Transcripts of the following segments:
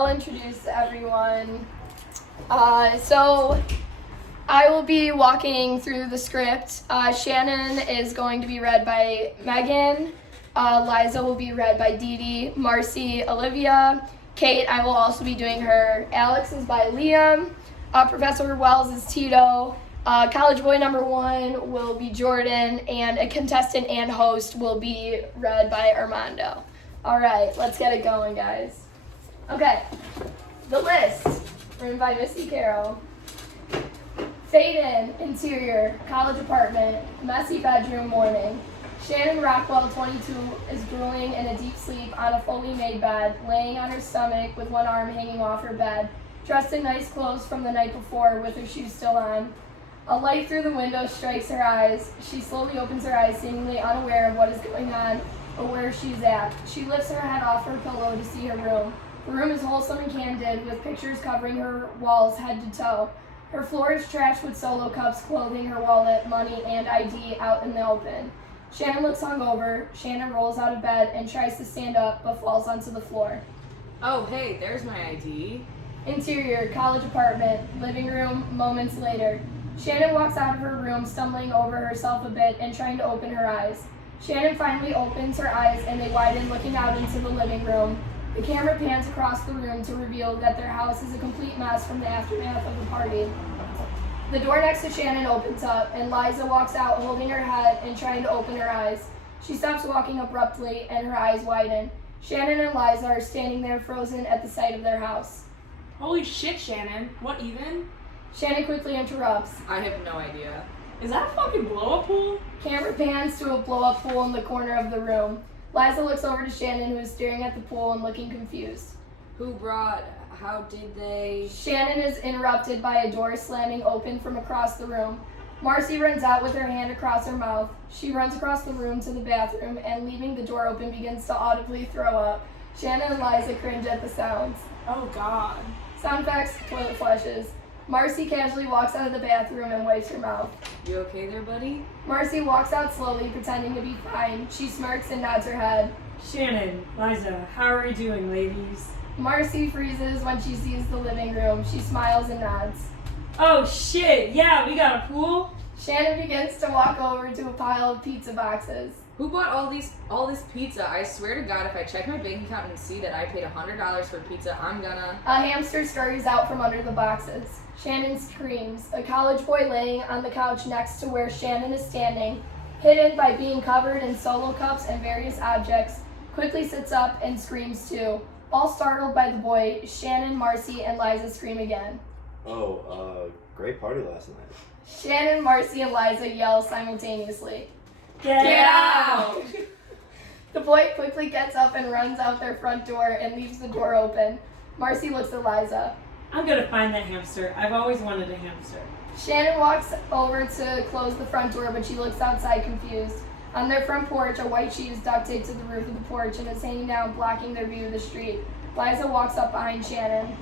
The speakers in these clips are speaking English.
I'll introduce everyone. So I will be walking through the script. Shannon is going to be read by Megan. Liza will be read by Dee Dee. Marcy, Olivia. Kate, I will also be doing her. Alex is by Liam. Professor Wells is Tito. College boy number 1 will be Jordan. And a contestant and host will be read by Armando. All right, let's get it going, guys. Okay, the list written by Missy Carroll. Fade in, interior, college apartment, messy bedroom, morning. Shannon Rockwell, 22, is drooling in a deep sleep on a fully made bed, laying on her stomach with one arm hanging off her bed, dressed in nice clothes from the night before with her shoes still on. A light through the window strikes her eyes. She slowly opens her eyes, seemingly unaware of what is going on or where she's at. She lifts her head off her pillow to see her room. The room is wholesome and candid, with pictures covering her walls head to toe. Her floor is trashed with Solo cups, clothing, her wallet, money, and ID out in the open. Shannon looks hungover. Shannon rolls out of bed and tries to stand up, but falls onto the floor. Oh, hey, there's my ID. Interior, college apartment, living room, moments later. Shannon walks out of her room, stumbling over herself a bit and trying to open her eyes. Shannon finally opens her eyes and they widen, looking out into the living room. The camera pans across the room to reveal that their house is a complete mess from the aftermath of the party. The door next to Shannon opens up, and Liza walks out holding her head and trying to open her eyes. She stops walking abruptly, and her eyes widen. Shannon and Liza are standing there frozen at the sight of their house. Holy shit, Shannon. What even? Shannon quickly interrupts. I have no idea. Is that a fucking blow-up pool? Camera pans to a blow-up pool in the corner of the room. Liza looks over to Shannon, who is staring at the pool and looking confused. Who brought... How did they... Shannon is interrupted by a door slamming open from across the room. Marcy runs out with her hand across her mouth. She runs across the room to the bathroom and, leaving the door open, begins to audibly throw up. Shannon and Liza cringe at the sounds. Oh, God. Sound effects, toilet flushes. Marcy casually walks out of the bathroom and wipes her mouth. You okay there, buddy? Marcy walks out slowly, pretending to be fine. She smirks and nods her head. Shannon, Liza, how are you doing, ladies? Marcy freezes when she sees the living room. She smiles and nods. Oh shit, yeah, we got a pool? Shannon begins to walk over to a pile of pizza boxes. Who bought all this pizza? I swear to God, if I check my bank account and see that I paid $100 for pizza, I'm gonna... A hamster scurries out from under the boxes. Shannon screams. A college boy laying on the couch next to where Shannon is standing, hidden by being covered in Solo cups and various objects, quickly sits up and screams too. All startled by the boy, Shannon, Marcy, and Liza scream again. Great party last night. Shannon, Marcy, and Liza yell simultaneously. Get out! The boy quickly gets up and runs out their front door and leaves the door open. Marcy looks at Liza. I'm gonna find that hamster. I've always wanted a hamster. Shannon walks over to close the front door, but she looks outside confused. On their front porch, a white sheet is duct taped to the roof of the porch and is hanging down, blocking their view of the street. Liza walks up behind Shannon.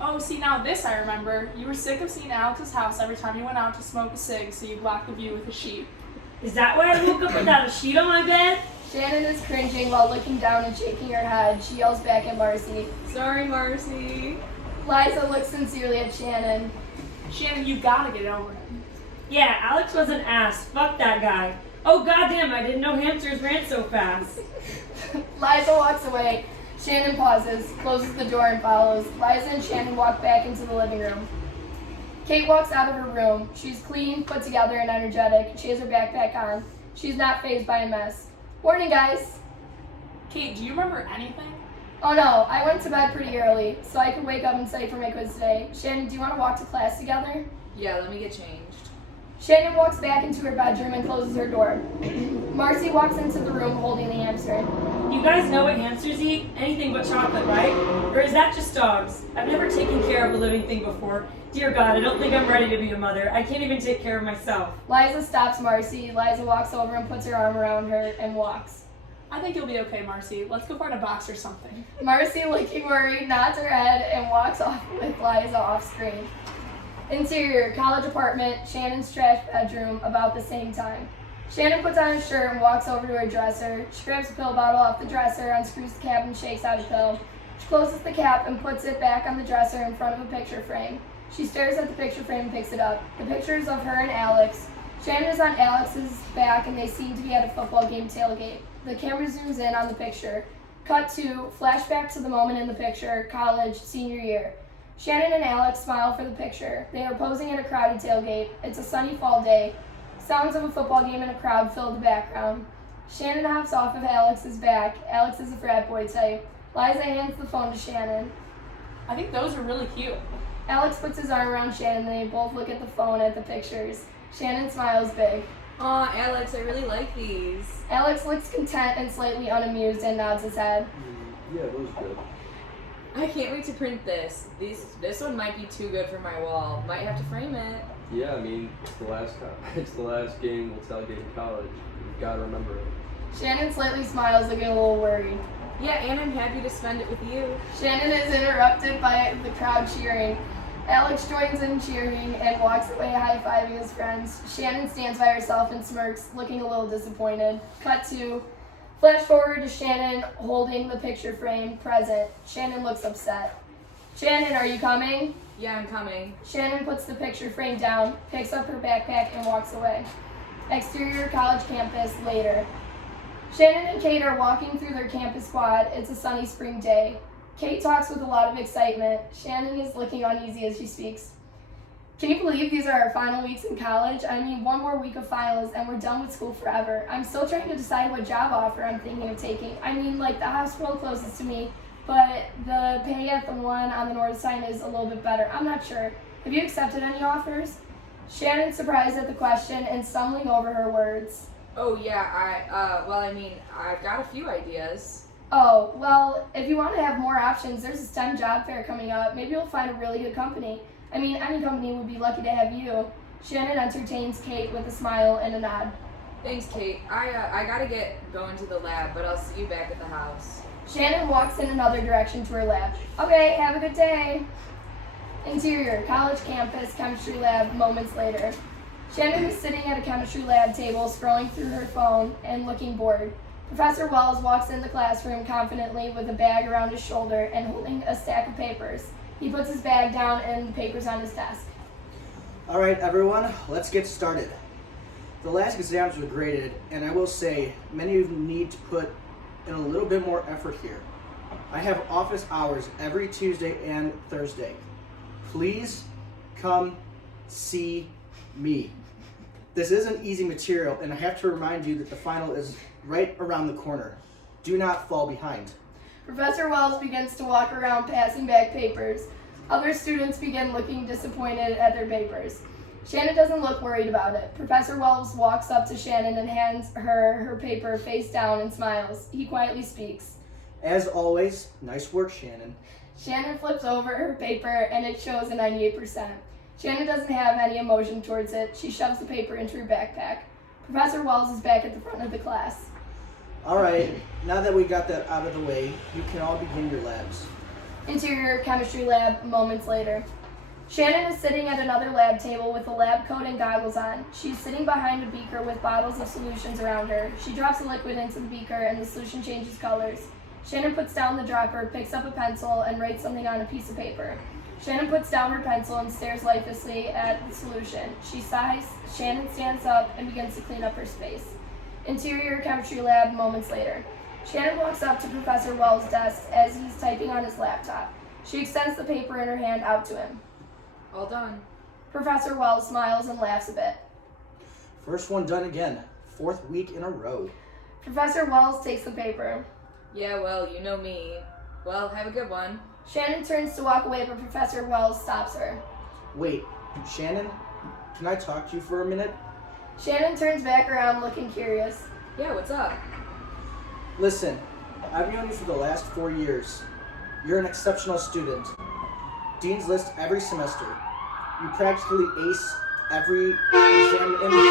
Oh, see, now this I remember. You were sick of seeing Alex's house every time you went out to smoke a cig, so you blocked the view with a sheet. Is that why I woke up without a sheet on my bed? Shannon is cringing while looking down and shaking her head. She yells back at Marcy. Sorry, Marcy. Liza looks sincerely at Shannon. Shannon, you gotta get over him. Yeah, Alex was an ass. Fuck that guy. Oh goddamn, I didn't know hamsters ran so fast. Liza walks away. Shannon pauses, closes the door, and follows. Liza and Shannon walk back into the living room. Kate walks out of her room. She's clean, put together, and energetic. She has her backpack on. She's not fazed by a mess. Morning, guys. Kate, do you remember anything? Oh no, I went to bed pretty early, so I could wake up and study for my quiz today. Shannon, do you want to walk to class together? Yeah, let me get changed. Shannon walks back into her bedroom and closes her door. Marcy walks into the room holding the hamster. You guys know what hamsters eat? Anything but chocolate, right? Or is that just dogs? I've never taken care of a living thing before. Dear God, I don't think I'm ready to be a mother. I can't even take care of myself. Liza stops Marcy. Liza walks over and puts her arm around her and walks. I think you'll be okay, Marcy. Let's go find a box or something. Marcy, looking worried, nods her head and walks off with Liza off screen. Interior, college apartment, Shannon's trash bedroom, about the same time. Shannon puts on a shirt and walks over to her dresser. She grabs a pill bottle off the dresser, unscrews the cap and shakes out a pill. She closes the cap and puts it back on the dresser in front of a picture frame. She stares at the picture frame and picks it up. The pictures of her and Alex. Shannon is on Alex's back and they seem to be at a football game tailgate. The camera zooms in on the picture. Cut to, flashback to the moment in the picture, college, senior year. Shannon and Alex smile for the picture. They are posing at a crowded tailgate. It's a sunny fall day. Sounds of a football game and a crowd fill the background. Shannon hops off of Alex's back. Alex is a frat boy type. Liza hands the phone to Shannon. I think those are really cute. Alex puts his arm around Shannon and they both look at the phone at the pictures. Shannon smiles big. Aw, Alex, I really like these. Alex looks content and slightly unamused and nods his head. Yeah, it was good. I can't wait to print this. This one might be too good for my wall. Might have to frame it. Yeah, I mean, it's the last it's the last game we'll tailgate in college. You've got to remember it. Shannon slightly smiles, looking a little worried. Yeah, and I'm happy to spend it with you. Shannon is interrupted by the crowd cheering. Alex joins in cheering and walks away high-fiving his friends. Shannon stands by herself and smirks, looking a little disappointed. Cut to, flash forward to Shannon holding the picture frame, present. Shannon looks upset. Shannon, are you coming? Yeah, I'm coming. Shannon puts the picture frame down, picks up her backpack, and walks away. Exterior college campus, later. Shannon and Kate are walking through their campus quad. It's a sunny spring day. Kate talks with a lot of excitement. Shannon is looking uneasy as she speaks. Can you believe these are our final weeks in college? I mean, one more week of finals and we're done with school forever. I'm still trying to decide what job offer I'm thinking of taking. I mean, like, the hospital closest to me, but the pay at the one on the north side is a little bit better. I'm not sure. Have you accepted any offers? Shannon's surprised at the question and stumbling over her words. Oh yeah, I've got a few ideas. Oh, well, if you want to have more options, there's a STEM job fair coming up. Maybe you'll find a really good company. I mean, any company would be lucky to have you. Shannon entertains Kate with a smile and a nod. Thanks, Kate. I gotta get going to the lab, but I'll see you back at the house. Shannon walks in another direction to her lab. Okay, have a good day. Interior, college campus, chemistry lab, moments later. Shannon is sitting at a chemistry lab table, scrolling through her phone and looking bored. Professor Wells walks in the classroom confidently with a bag around his shoulder and holding a stack of papers. He puts his bag down and the papers on his desk. All right, everyone, let's get started. The last exams were graded, and I will say many of you need to put in a little bit more effort here. I have office hours every Tuesday and Thursday. Please come see me. This isn't easy material, and I have to remind you that the final is right around the corner. Do not fall behind. Professor Wells begins to walk around passing back papers. Other students begin looking disappointed at their papers. Shannon doesn't look worried about it. Professor Wells walks up to Shannon and hands her paper face down and smiles. He quietly speaks. As always, nice work, Shannon. Shannon flips over her paper and it shows a 98%. Shannon doesn't have any emotion towards it. She shoves the paper into her backpack. Professor Wells is back at the front of the class. All right, now that we got that out of the way, you can all begin your labs. Interior chemistry lab, moments later. Shannon is sitting at another lab table with a lab coat and goggles on. She's sitting behind a beaker with bottles of solutions around her. She drops a liquid into the beaker and the solution changes colors. Shannon puts down the dropper, picks up a pencil, and writes something on a piece of paper. Shannon puts down her pencil and stares lifelessly at the solution. She sighs. Shannon stands up and begins to clean up her space. Interior chemistry lab, moments later. Shannon walks up to Professor Wells' desk as he's typing on his laptop. She extends the paper in her hand out to him. All done. Professor Wells smiles and laughs a bit. First one done again. 4th week in a row. Professor Wells takes the paper. Yeah, well, you know me. Well, have a good one. Shannon turns to walk away, but Professor Wells stops her. Wait, Shannon, can I talk to you for a minute? Shannon turns back around looking curious. Yeah, what's up? Listen, I've known you for the last 4 years. You're an exceptional student. Dean's List every semester. You practically ace every exam in my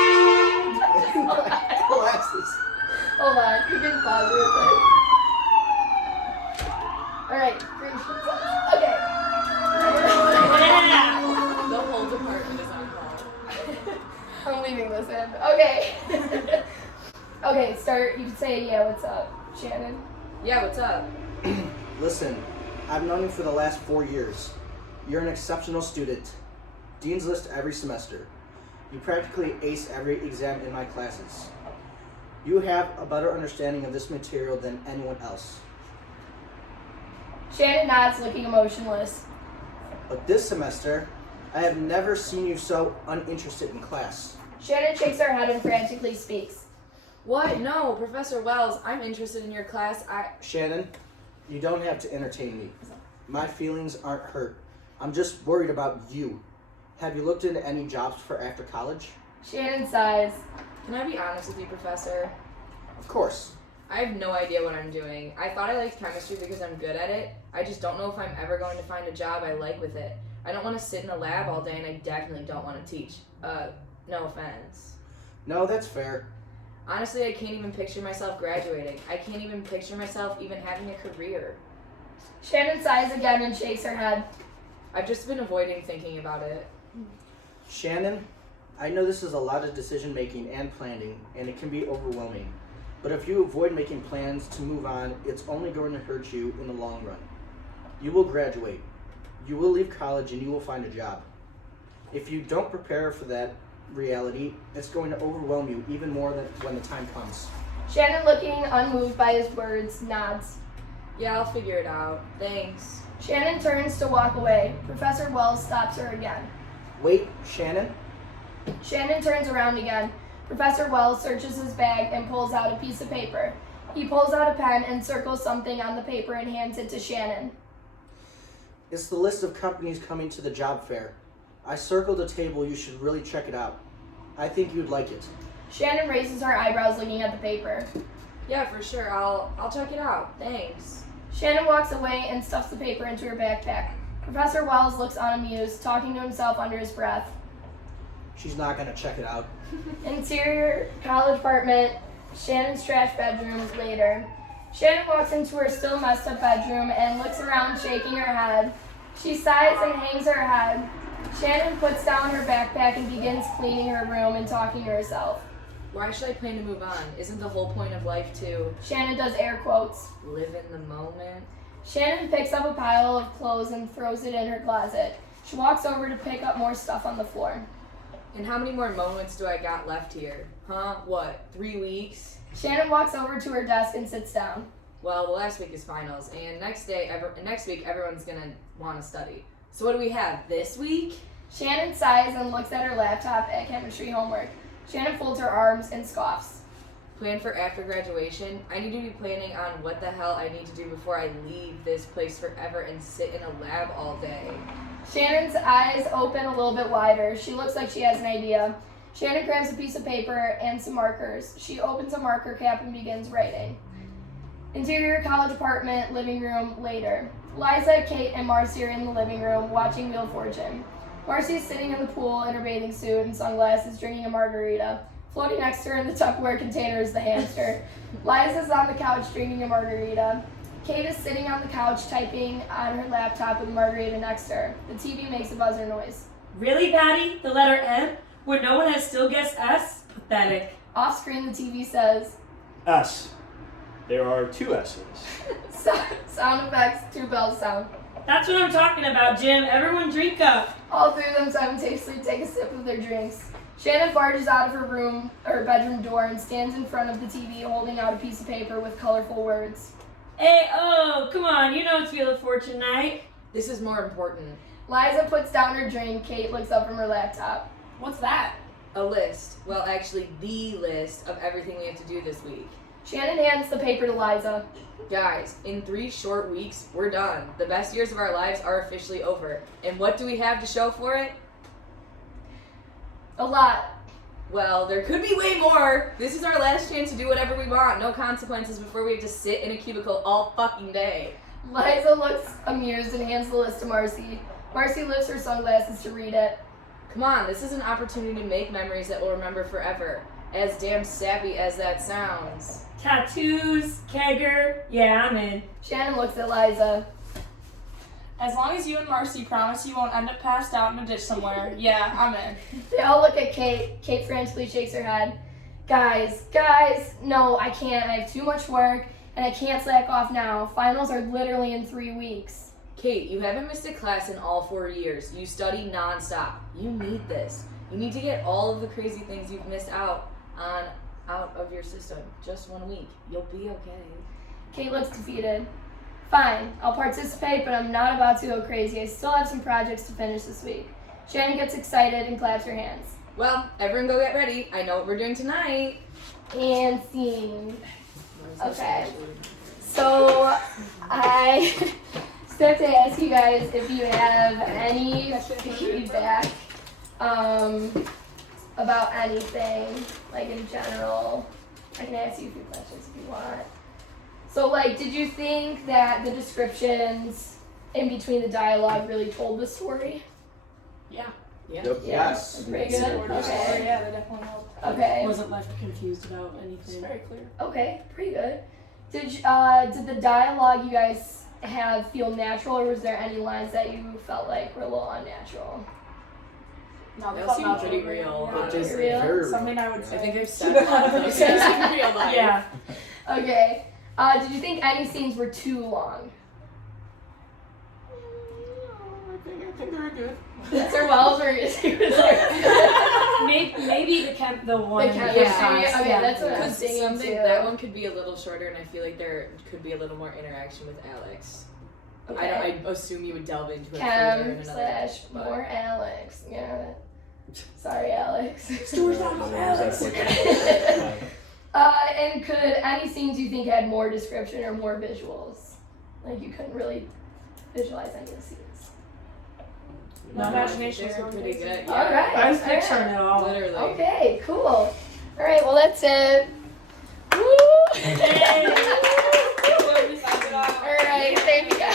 classes. Hold on, you can pause real quick. Alright, green shirts on. Okay. Yeah! The whole department is on call. I'm leaving this in. Okay. Okay, start. You can say, yeah, what's up, Shannon? Yeah, what's up? Listen, I've known you for the last 4 years. You're an exceptional student. Dean's List every semester. You practically ace every exam in my classes. You have a better understanding of this material than anyone else. Shannon nods, looking emotionless. But this semester, I have never seen you so uninterested in class. Shannon shakes her head and frantically speaks. What? No, Professor Wells, I'm interested in your class. Shannon, you don't have to entertain me. My feelings aren't hurt. I'm just worried about you. Have you looked into any jobs for after college? Shannon sighs. Can I be honest with you, Professor? Of course. I have no idea what I'm doing. I thought I liked chemistry because I'm good at it. I just don't know if I'm ever going to find a job I like with it. I don't want to sit in a lab all day, and I definitely don't want to teach. No offense. No, that's fair. Honestly, I can't even picture myself graduating. I can't even picture myself even having a career. Shannon sighs again and shakes her head. I've just been avoiding thinking about it. Shannon, I know this is a lot of decision making and planning, and it can be overwhelming. But if you avoid making plans to move on, it's only going to hurt you in the long run. You will graduate. You will leave college and you will find a job. If you don't prepare for that reality, it's going to overwhelm you even more than when the time comes. Shannon, looking unmoved by his words, nods. Yeah, I'll figure it out. Thanks. Shannon turns to walk away. Professor Wells stops her again. Wait, Shannon? Shannon turns around again. Professor Wells searches his bag and pulls out a piece of paper. He pulls out a pen and circles something on the paper and hands it to Shannon. It's the list of companies coming to the job fair. I circled a table. You should really check it out. I think you'd like it. Shannon raises her eyebrows looking at the paper. Yeah, for sure. I'll check it out. Thanks. Shannon walks away and stuffs the paper into her backpack. Professor Wells looks unamused, talking to himself under his breath. She's not going to check it out. Interior college apartment, Shannon's trash bedroom later. Shannon walks into her still messed up bedroom and looks around, shaking her head. She sighs and hangs her head. Shannon puts down her backpack and begins cleaning her room and talking to herself. Why should I plan to move on? Isn't the whole point of life to Shannon does air quotes. live in the moment? Shannon picks up a pile of clothes and throws it in her closet. She walks over to pick up more stuff on the floor. And how many more moments do I got left here? Huh? What, 3 weeks? Shannon walks over to her desk and sits down. Well, the last week is finals, and next week everyone's gonna want to study. So what do we have this week? Shannon sighs and looks at her laptop at chemistry homework. Shannon folds her arms and scoffs. Plan for after graduation? I need to be planning on what the hell I need to do before I leave this place forever and sit in a lab all day. Shannon's eyes open a little bit wider. She looks like she has an idea. Shannon grabs a piece of paper and some markers. She opens a marker cap and begins writing. Interior college apartment, living room, later. Liza, Kate, and Marcy are in the living room watching Wheel of Fortune. Marcy is sitting in the pool in her bathing suit and sunglasses drinking a margarita. Floating next to her in the Tupperware container is the hamster. Liza's on the couch drinking a margarita. Kate is sitting on the couch typing on her laptop with a margarita next to her. The TV makes a buzzer noise. Really, Patty? The letter M? When no one has still guessed S? Pathetic. Off screen, the TV says, S. There are 2 S's. sound effects, 2 bells sound. That's what I'm talking about, Jim. Everyone drink up. All 3 of them simultaneously take a sip of their drinks. Shannon barges out of her bedroom door and stands in front of the TV holding out a piece of paper with colorful words. Hey, oh, come on. You know it's Wheel of Fortune night. This is more important. Liza puts down her drink. Kate looks up from her laptop. What's that? A list. Well, actually, the list of everything we have to do this week. Shannon hands the paper to Liza. Guys, in 3 short weeks, we're done. The best years of our lives are officially over. And what do we have to show for it? A lot. Well, there could be way more. This is our last chance to do whatever we want. No consequences before we have to sit in a cubicle all fucking day. Liza looks amused and hands the list to Marcy. Marcy lifts her sunglasses to read it. Come on, this is an opportunity to make memories that we'll remember forever. As damn sappy as that sounds. Tattoos, kegger. Yeah, I'm in. Shannon looks at Liza. As long as you and Marcy promise you won't end up passed out in a ditch somewhere, yeah, I'm in. They all look at Kate. Kate frantically shakes her head. Guys, no, I can't. I have too much work, and I can't slack off now. Finals are literally in 3 weeks. Kate, you haven't missed a class in all 4 years. You study nonstop. You need this. You need to get all of the crazy things you've missed out of your system. Just 1 week. You'll be okay. Kate looks defeated. Fine, I'll participate, but I'm not about to go crazy. I still have some projects to finish this week. Shannon gets excited and claps her hands. Well, everyone go get ready. I know what we're doing tonight. And scene. Okay. So I just have to ask you guys if you have any feedback about anything, like in general. I can ask you a few questions if you want. So, like, did you think that the descriptions in between the dialogue really told the story? Yeah. Yeah. Yep. Yes. Pretty good? Okay. Yeah, they definitely helped. Okay. Wasn't left confused about It's anything. very clear. Okay, pretty good. Did the dialogue you guys have feel natural, or was there any lines that you felt like were a little unnatural? No, That seemed pretty real. Yeah. Just Very real. Something I would say. I think I've said that. Yeah. Okay. Did you think any scenes were too long? I think they're good. Sir Wells or Maybe the one. The in chemistry, shots, okay, yeah. that's what I was Because thinking something too. that one could be a little shorter, and I feel like there could be a little more interaction with Alex. Okay. I assume you would delve into it further in Cam another. slash but- more Alex. Yeah. Sorry, Alex. Stories not about Alex. And could any scenes you think had more description or more visuals? Like you couldn't really visualize any of the scenes. My imagination was They're going pretty crazy. good. All right. I was picturing it all. Literally. Okay, cool. All right, well that's it. Woo! All right, thank you guys.